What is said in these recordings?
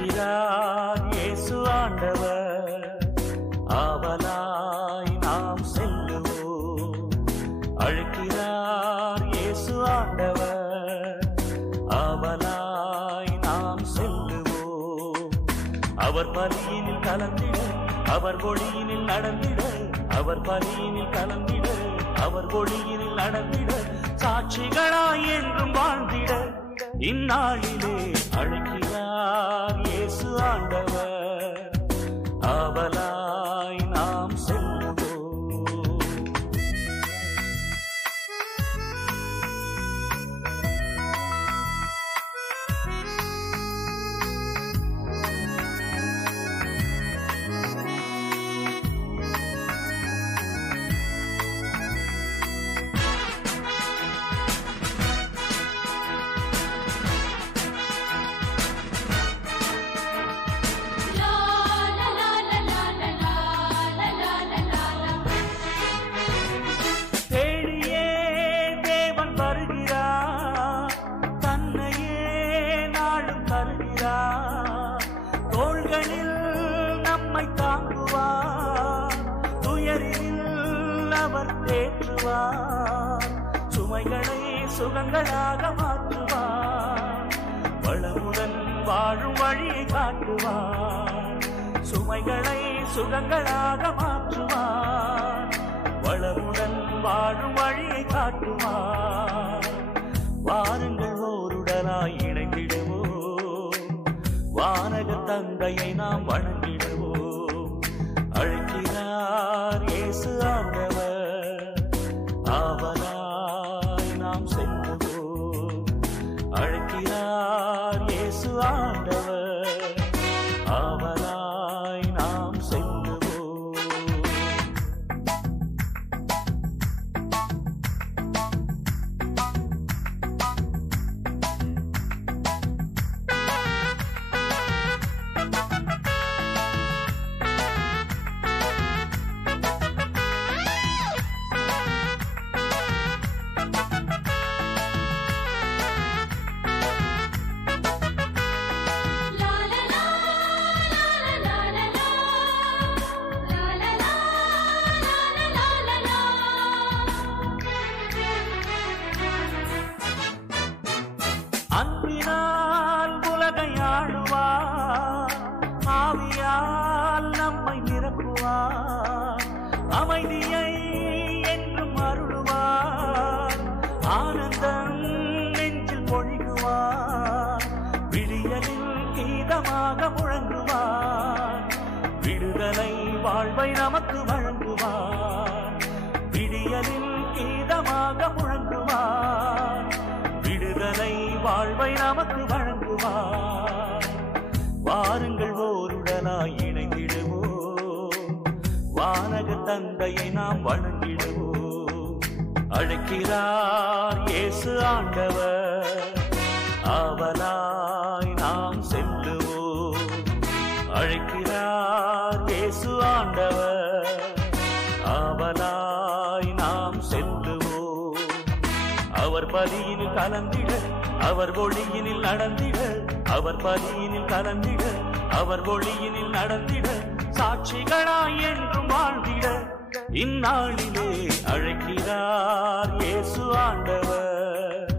அழைக்கிறார் இயேசு ஆண்டவர், ஆவலாய் நாம் செல்லுவோம். அழைக்கிறார் இயேசு ஆண்டவர், ஆவலாய் நாம் செல்லுவோம். அவர் பலியினில் கலந்திட, அவர் ஒளியினில் நடந்திட, அவர் பலியினில் கலந்திட, அவர் ஒளியினில் நடந்திட, சாட்சிகளாய் என்றும் வாழ்ந்திட இந்நாளிலே அழைக்கிறார் இயேசு ஆண்டவர், ஆவலாய் நாம் செல்லுவோம். தோள்களில் நம்மை தாங்குவார், துயரில் அவர் தேற்றுவார், சுமைகளை சுகங்களாக மாற்றுவார், வளமுடன் வாழும் வழியை காட்டுவார், சுமைகளை சுகங்களாக மாற்றுவார், வளமுடன் வாழும் வழியை காட்டுவார். வாருங்கள் ஓருடனாய் இணைந்திடுவோம், வானக தந்தையை நாம் வணங்கிடுவோம். அழைக்கிறார் இயேசு ஆண்டவர், ஆவலாய் நாம் செல்லுவோம். அழைக்கிறார் இயேசு ஆண்டவர், ஆவலாய் நாம் செல்லுவோம். அன்பினால் உலகை ஆளுவார், ஆவியால் நம்மை நிரப்புவார், அமைதியை என்றும் அருளுவார், ஆனந்தம் நெஞ்சில் பொழிகுவார், விடியலில் கீதமாக முழங்குவார், விடுதலை வாழ்வை நமக்கு வழங்குவார், விடியலில் கீதமாக முழங்குவார், விடுதலை வாழ்வை நமக்கு வழங்குவார். வாருங்கள் ஓருடனாய் இணைந்திடுவோம், வானக தந்தையை நாம் வணங்கிடுவோம். அழைக்கிறார் இயேசு ஆண்டவர், ஆவலாய் நாம் செல்லுவோம். அழைக்கிறார் இயேசு ஆண்டவர், ஆவலாய் நாம் செல்லுவோம். அவர் பலியினில் கலந்திட, அவர் ஒளியினில் நடந்திட, அவர் பலியினில் கலந்திட, அவர் ஒளியினில் நடந்திட, சாட்சிகளாய் என்றும் வாழ்ந்திட இந்நாளிலே அழைக்கிறார் இயேசு ஆண்டவர்,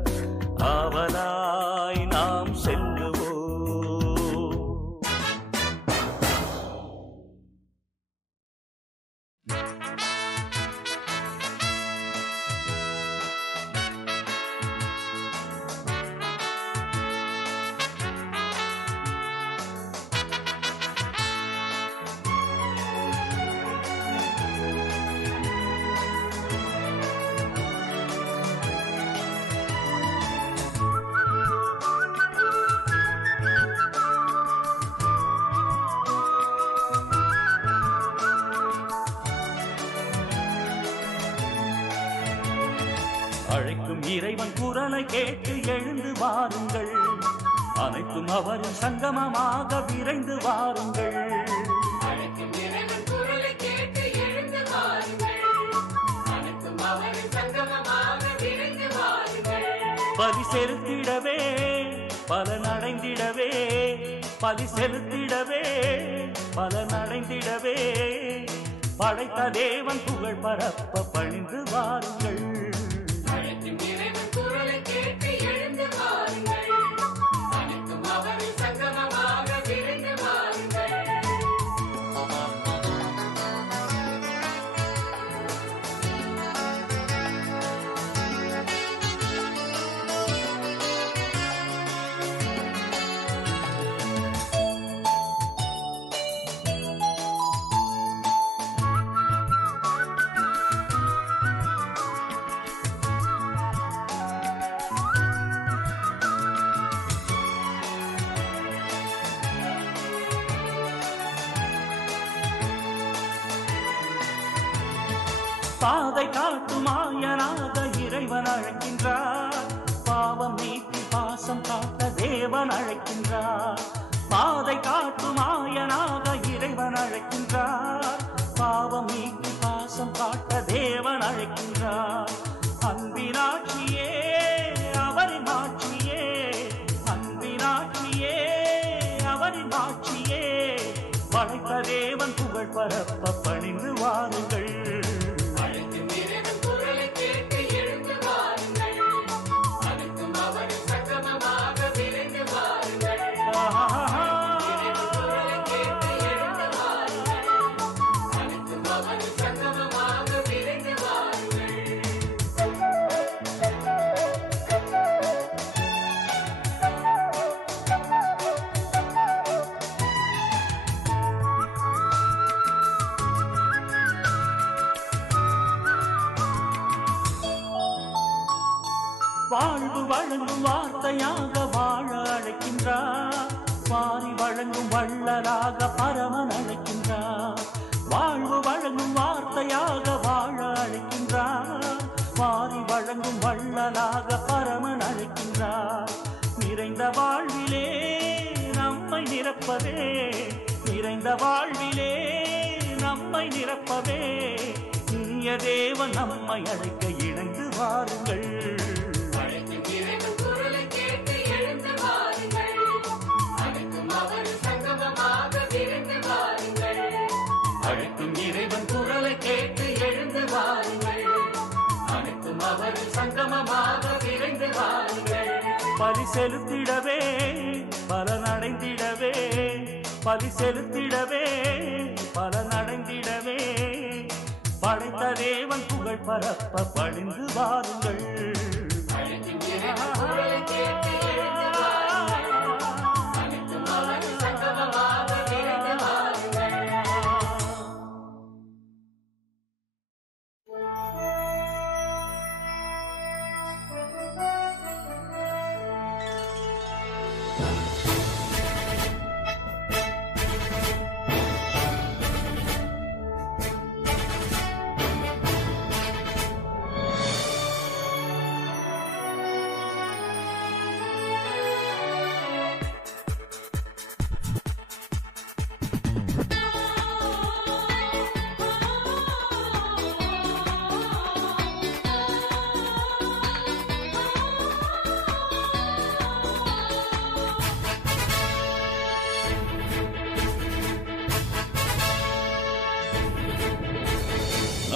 ஆவலாய் நாம் செல்லுவோம். அழைக்கும் இறைவன் குரலை கேட்டு எழுந்து வாருங்கள், அனைத்தும் அவரின் சங்கமமாக விரைந்து வாருங்கள். அழைக்கும் இறைவன் குரலை கேட்டு எழுந்து வாருங்கள், அனைத்தும் அவரின் சங்கமமாக விரைந்து வாருங்கள். பலி செலுத்திடவே பலனடைந்திடவே பலி செலுத்திடவே பலனடைந்திடவே படைத்த தேவன் புகழ் பரப்ப பணிந்து வாருங்கள். அழைக்கும் இறைவன் குரலை கேட்டு எழுந்து வாருங்கள். அனைத்தும் அவரின் சங்கமமாக விரைந்து வாருங்கள். பாதை காட்டும் ஆயனாக இறைவன் அழைக்கின்றார். பாவம் நீக்கி பாசம் காட்ட தேவன் அழைக்கின்றார். பாதை காட்டும் ஆயனாக இறைவன் அழைக்கின்றார். பாவம் நீக்கி பாசம் காட்ட தேவன் அழைக்கின்றார். அன்பினாட்சியே அவரின் ஆட்சியே, அன்பினாட்சியே அவரின் ஆட்சியே, படைத்த தேவன் புகழ் பரப்ப பணிந்து வாருங்கள். வாழ்வு வழங்கும் வார்த்தையாக வாழ அழைக்கின்றார். வாரி வழங்கும் வள்ளலாக பரமன் அழைக்கின்றார். வாழ்வு வழங்கும் வார்த்தையாக வாழ அழைக்கின்றார். வாரி வழங்கும் வள்ளலாக பரமன் அழைக்கின்றார். நிறைந்த வாழ்விலே நம்மை நிரப்பவே, நிறைந்த வாழ்விலே நம்மை நிரப்பவே இனிய தேவன் நம்மை அழைக்க இணைந்து வாருங்கள். அழைக்கும் இறைவன் குரலை கேட்டு எழுந்து வாருங்கள். அனைத்தும் அவரின் சங்கமமாக விரைந்து வாருங்கள். பலி செலுத்திடவே பலனடைந்திடவே, பலி செலுத்திடவே பலனடைந்திடவே படைத்த தேவன் புகழ் பரப்ப பணிந்து வாருங்கள். அழைக்கும் இறைவன் குரலை கேட்டு எழுந்து வாருங்கள். அனைத்தும் அவரின் சங்கமமாக விரைந்து வாருங்கள்.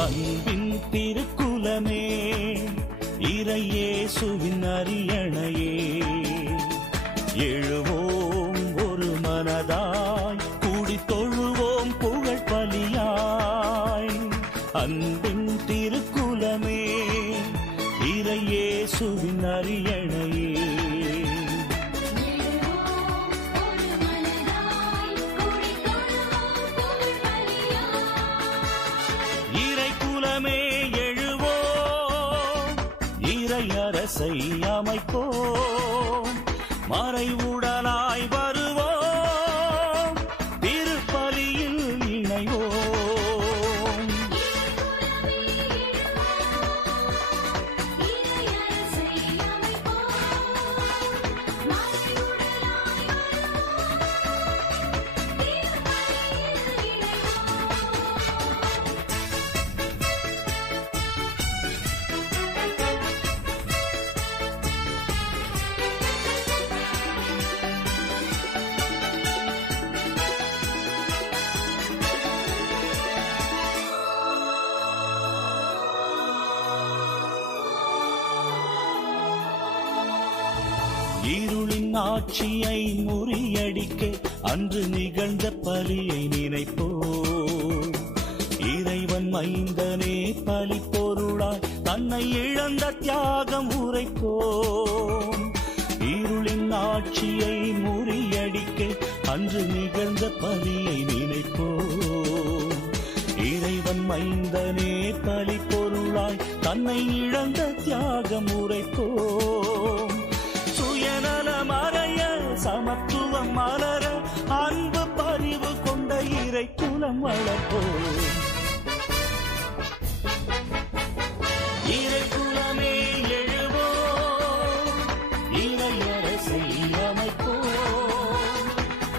அன்பின் திருக்குலமே, இறை இயேசுவின் அரியணையே, எழுவோம் ஒரு மனதாய், கூடி தொழுவோம் புகழ் பலியாய். அன்பின் திருக்குலமே, இறை இயேசுவின் அரியணையே, அரசை அமைப்போம், மறைவுடலாய் வருவோம், திருப்பலியில் இணைவோம். இருளின் ஆட்சியை முறியடிக்க அன்று நிகழ்ந்த பலியை நினைப்போம். இறைவன் மைந்தனே பலி பொருளாய் தன்னை இழந்த தியாகம் உரைப்போம். இருளின் ஆட்சியை முறியடிக்க அன்று நிகழ்ந்த பலியை நினைப்போம். இறைவன் மைந்தனே பலி பொருளாய் தன்னை இழந்த தியாகம் உரைப்போம். சுயநல மறைய சமத்துவம் மலர அன்பு பரிவு கொண்ட இறை குலம் வளர்ப்போம். இறை குலமே எழுவோம், இறையரசை அமைப்போம்.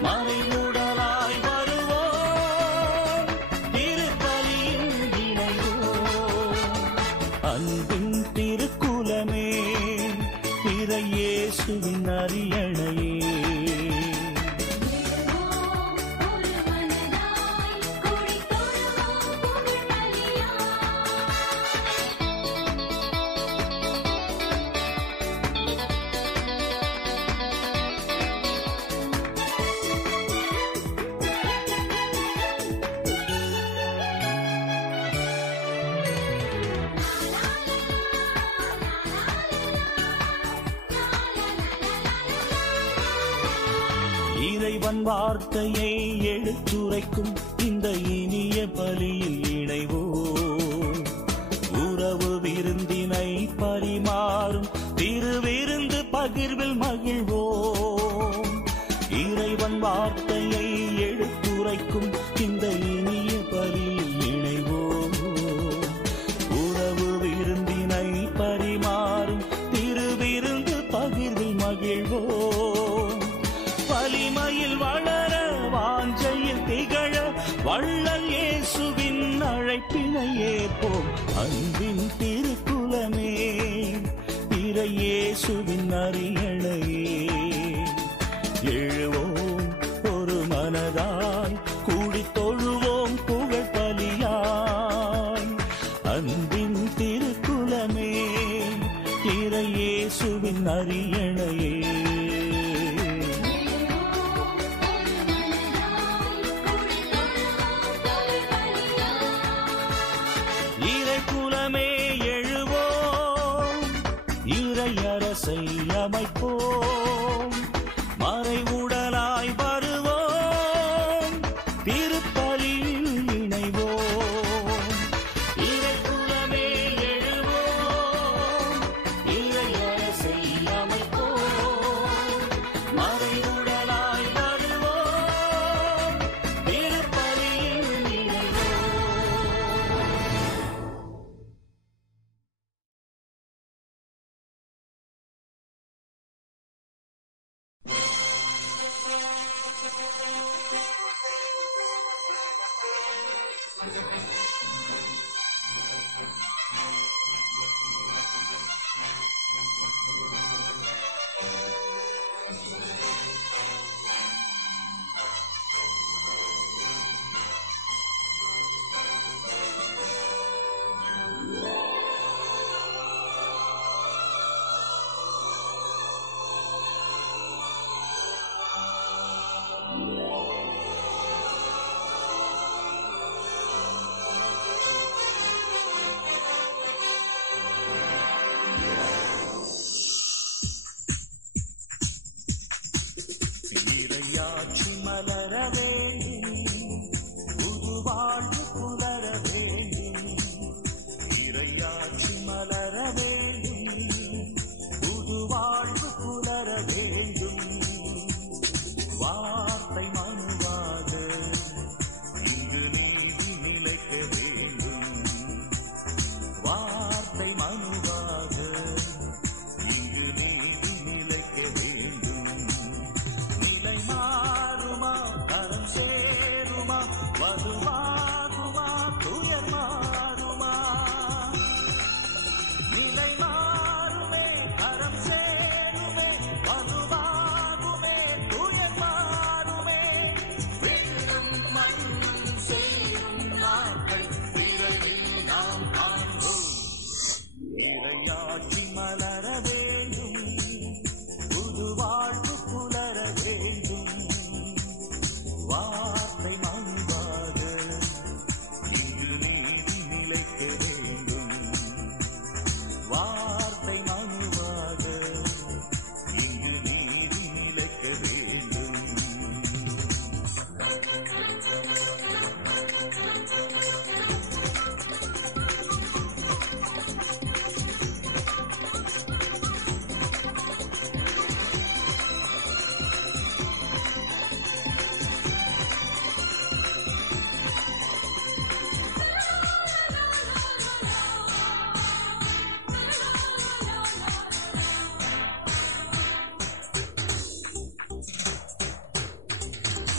மறைமுடலாய் வருவோம், திருப்பலியில் இணைவோம். அன்பின் திருக்குலமே இறை இயேசுவின் அரியணையே. இறைவன் வார்த்தையை எடுத்துரைக்கும் இந்த இனிய பலியில் இணைவோம். உறவு விருந்தினை பரிமாறும் திருவிருந்து பகிர்வில் மகிழ்வோம். இறைவன் வார்த்தையை எடுத்துரைக்கும் இந்த இனிய பலியில் இணைவோம். உறவு விருந்தினை பரிமாறும் திருவிருந்து பகிர்வில் மகிழ்வோம். வலிமையில் வளர வாஞ்சையில் திகழ வள்ளல் இயேசுவின் அழைப்பினை ஏற்போம். அன்பின் திருக்குலமே இறை இயேசுவின் அரியணையே. எழுவோம் ஒரு மனதாய் கூடி தொழுவோம் புகழ் பலியாய். அன்பின் திருக்குலமே இறை இயேசுவின் அரியணையே. குலமே எழுவோம், இறையரசை அமைப்போம். மறைவுடலாய் வருவோம், திருப்பலியில் இணைவோம். இறைக்குலமே எழுவோம், இறையரசை அமைப்போம். மறைவுடலாய் வருவோம், திருப்பலியில் இணைவோம்.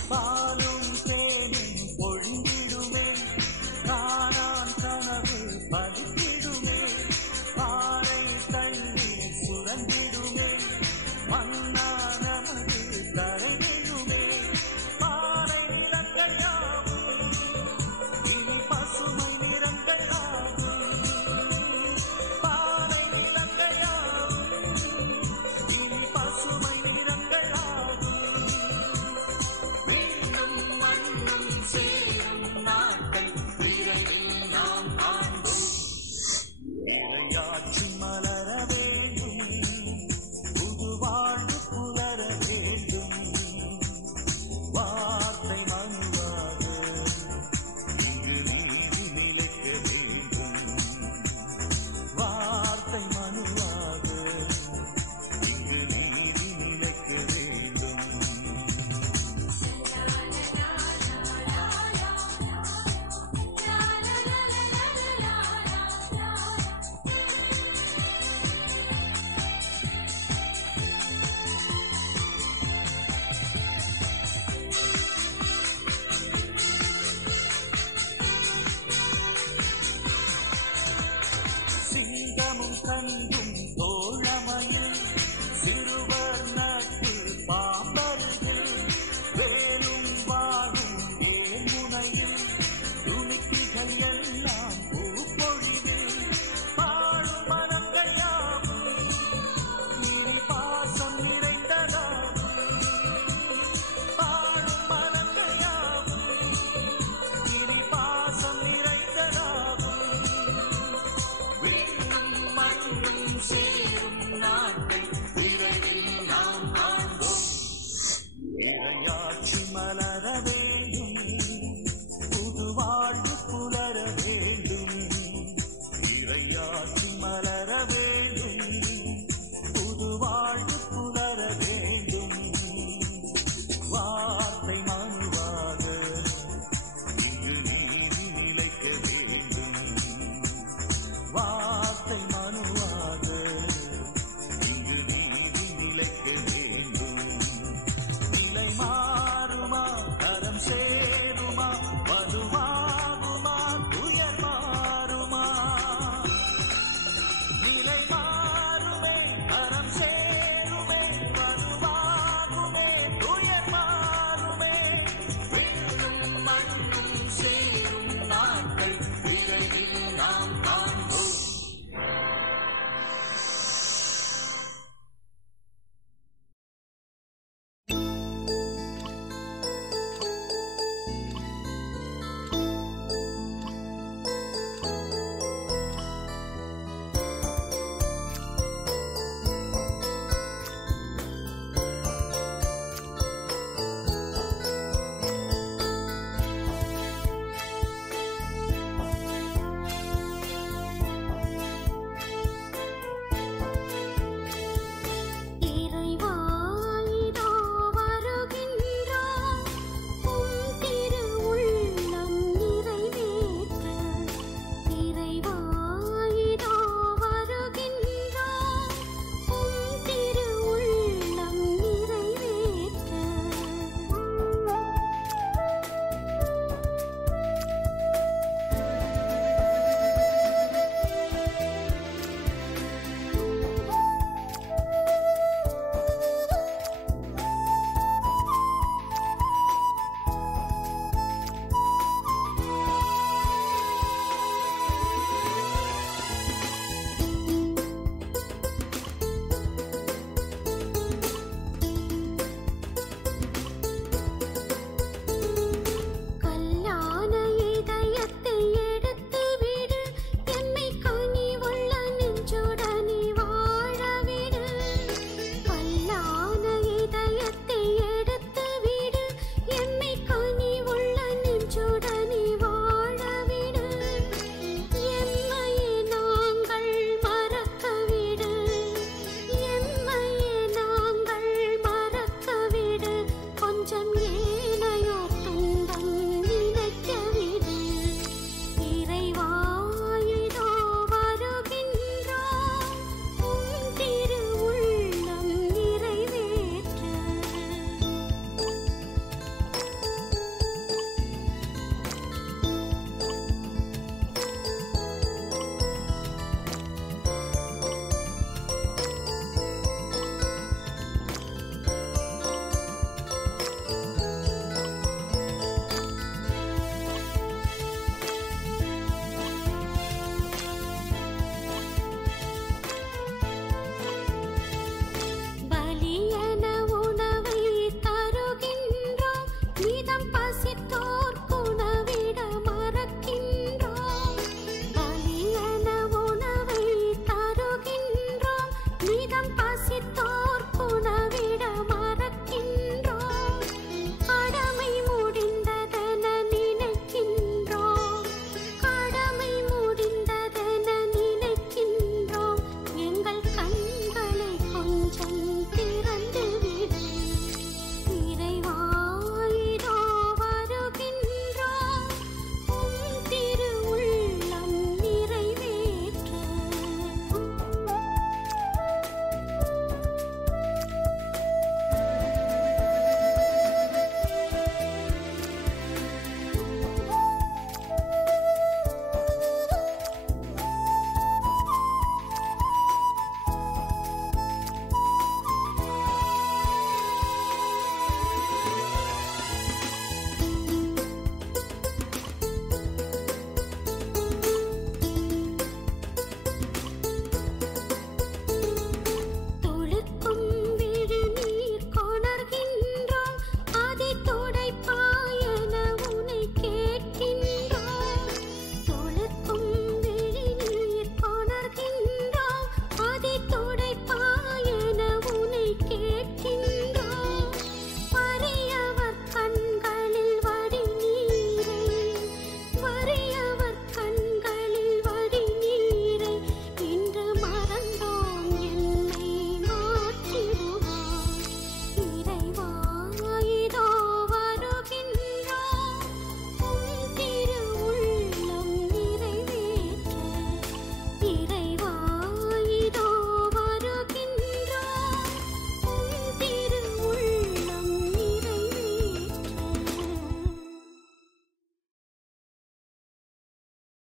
பாலும் தேனும் பொழிந்திடுமே, காணான் கனவு பலித்திடுமே, பாறை தண்ணீர் சுரந்திடுமே, மன்னா நமது தரை விழுமே, பாறை நிலங்கள் யாவும் இனி பசுமை நிறங்கள் ஆகும், பாறை நிலங்கள் யாவும் இனி பசுமை நிறங்கள் ஆகும். இறையாட்சி மலர வேண்டும், புது வாழ்வு புலர வேண்டும், வார்த்தை மனுவாக இங்கு நீதி நிலைக்க வேண்டும், வார்த்தை மனுவாக இங்கு நீதி நிலைக்க வேண்டும். சிங்கமும் கண்டும் தோழமையில், சிறுவர் நட்பு பாம்பருகில், வேலும் வாழும் தேன்முனையில், துணித்திகள் எல்லாம் பூப்பொழிவில், பாழும் மனங்கள் யாவும் இனி பாசம் நிறைந்ததாகும், பாழும் மனங்கள் யாவும் இனி பாசம் நிறைந்ததாகும். சேரும் நாட்டை விரைவில் நாம் காண்போம். இறையாட்சி மலர வேண்டும், புது வாழ்வு புலர வேண்டும், இறையாட்சி மலர வேண்டும், புது வாழ்வு புலர வேண்டும், வார்த்தை மனுவாக இங்கு நீதி நிலைக்க வேண்டும், வார்த்தை மனுவாக இங்கு நீதி நிலைக்க வேண்டும். நிலை மாறுமா, தரம்